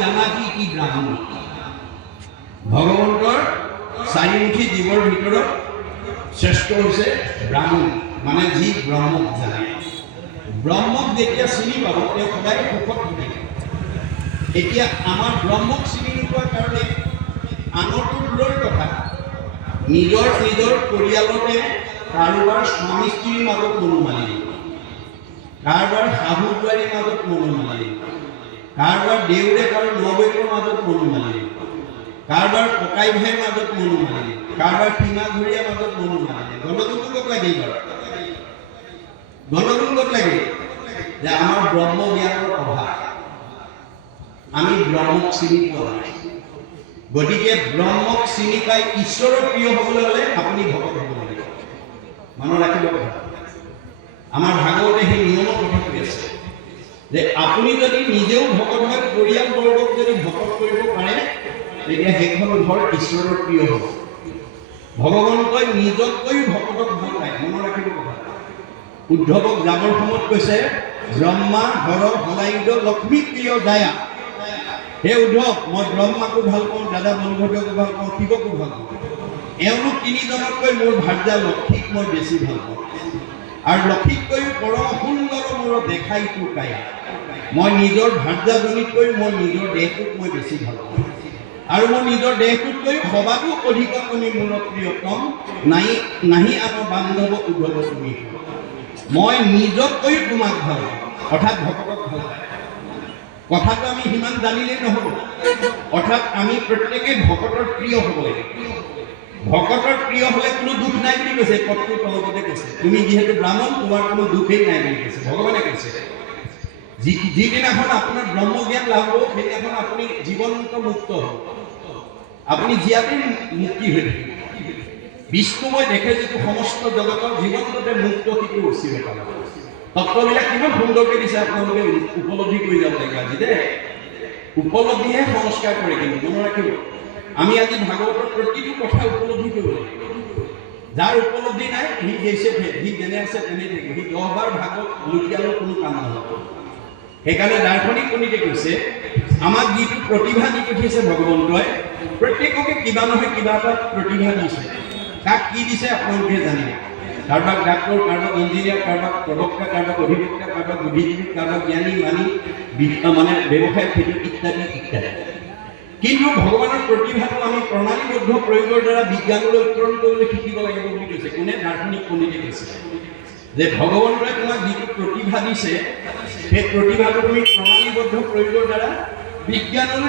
জানাকি কি ব্ৰাহ্মণ ভগৱন্তৰ চাৰিমুখী জীৱৰ ভিতৰত শ্ৰেষ্ঠ হৈছে ব্ৰাহ্মণ মানে যি ব্ৰহ্মক জানে ব্ৰহ্মক যেতিয়া চিনি পাব তেওঁ সদায় সুখত থাকিব এতিয়া আমাৰ ব্ৰহ্মক চিনি নোপোৱাৰ কাৰণে আনটো দূৰৰ কথা নিজৰ পৰিয়ালতে কাৰোবাৰ স্বামী স্ত্ৰীৰ মাজত মনোমালিনী কাৰোবাৰ শাহু বোৱাৰীৰ মাজত মনোমালিনী কাৰোবাৰ দেউৰে কাৰো নবৌয়েকৰ মাজত মনোমালিনী কাৰোবাৰ ককাই ভাইৰ মাজত মনোমালিনী কাৰোবাৰ সীমা ঘৰীয়াৰ মাজত মনোমালিনী গণযোগক লাগে গণযোগক লাগে যে আমাৰ ব্ৰহ্ম জ্ঞানৰ অভাৱ আমি ব্ৰহ্মক চিনি পোৱা নাই গতিকে ব্ৰহ্মক চিনি পাই ঈশ্বৰৰ প্ৰিয় হ'বলৈ হ'লে আপুনি ভকত হ'ব লাগিব মনত ৰাখিব কথা আমাৰ ভাগৱতে সেই নিয়মৰ কথা কৈ আছে যে আপুনি যদি নিজেও ভকত হয় পৰিয়ালবৰ্গক যদি ভকত কৰিব পাৰে তেতিয়া সেইখন ঘৰ ঈশ্বৰৰ প্ৰিয় হ'ব ভগৱানকৈ নিজতকৈ ভকতক ভাল পায় মনত ৰাখিব কথা উদ্ধৱক যাবৰ সময়ত কৈছে ব্ৰহ্মা হৰ হলাইন্দ লক্ষ্মী প্ৰিয় দায়া হে উদ্ধৱ মই ব্ৰহ্মাকো ভাল পাওঁ দাদা বলভদ্ৰকো ভাল পাওঁ শিৱকো ভাল পাওঁ এওঁলোক তিনিজনতকৈ মোৰ ভাৰ্যা লক্ষ্মীক মই বেছি ভাল পাওঁ আৰু লক্ষ্মীতকৈও পৰম সুন্দৰ মোৰ দেখাইতো কায়া মই নিজৰ ভাৰ্যাজনীতকৈ মই নিজৰ দেহটোক মই বেছি ভাল পাওঁ আৰু মই নিজৰ দেহটোতকৈ সবাতো অধিক তুমি মোৰ প্ৰিয়তম নাহি আমাৰ বান্ধৱ উদ্ধৱ তুমি মই নিজতকৈ তোমাক ভাল অৰ্থাৎ ভকতক ভাল পায় কথাটো আমি সিমান জানিলেই নহ'ব অৰ্থাৎ আমি প্ৰত্যেকেই ভকতৰ প্ৰিয় হ'ব লাগে ভকতৰ প্ৰিয় হ'লে কোনো দুখ নাই বুলি কৈছে পত্নী তলতে কৈছে তুমি যিহেতু ব্ৰাহ্মণ তোমাৰ কোনো দুখেই নাই বুলি কৈছে ভগৱানে কৈছে যিদিনাখন আপোনাৰ ব্ৰহ্মজ্ঞান লাভ হ'ব সেইদিনাখন আপুনি জীৱন্ত মুক্ত হ'ব আপুনি জীয়াতেই মুক্তি হৈ থাকিব বিষ্ণুময় দেখে যিটো সমস্ত জগতৰ জীৱন্ততে মুক্ত সিটো উচিত পাব তত্ত্ববিলাক কিমান সুন্দৰকৈ দিছে আপোনালোকে উপলব্ধি কৰি যাব লাগে আজি দেই উপলব্ধিহে সংস্কাৰ কৰে কিন্তু মনত ৰাখিব আমি আজি ভাগৱতৰ প্ৰতিটো কথা উপলব্ধি কৰিব লাগিব যাৰ উপলব্ধি নাই সি যেনে আছে তেনে থাকে সি 10 বাৰ ভাগৱত লুটিয়ালেও কোনো কাম নহ'ব সেইকাৰণে দাৰ্শনিক পণ্ডিতে কৈছে আমাক যিটো প্ৰতিভা দি পঠিয়াইছে ভগৱন্তই প্ৰত্যেককে কিবা নহয় কিবা এটা প্ৰতিভা দিছে কাক কি দিছে আপোনালোকে জানিব কাৰোবাক ডাক্তৰ কাৰোবাক ইঞ্জিনিয়াৰ কাৰোবাক প্ৰবক্তা কাৰোবাক অধিবক্তা কাৰোবাক বুদ্ধিজীৱী কাৰোবাক জ্ঞানী মানি মানে ব্যৱসায় খেতি ইত্যাদি ইত্যাদি কিন্তু ভগৱানৰ প্ৰতিভাটো আমি প্ৰণালীবদ্ধ প্ৰয়োগৰ দ্বাৰা বিজ্ঞানলৈ উত্তৰণ কৰিবলৈ শিকিব লাগিব বুলি কৈছে কোনে দাৰ্শনিক পণ্ডিতে কৈছে যে ভগৱন্তই তোমাক যিটো প্ৰতিভা দিছে সেই প্ৰতিভাটো তুমি প্ৰণালীবদ্ধ প্ৰয়োগৰ দ্বাৰা বিজ্ঞানলৈ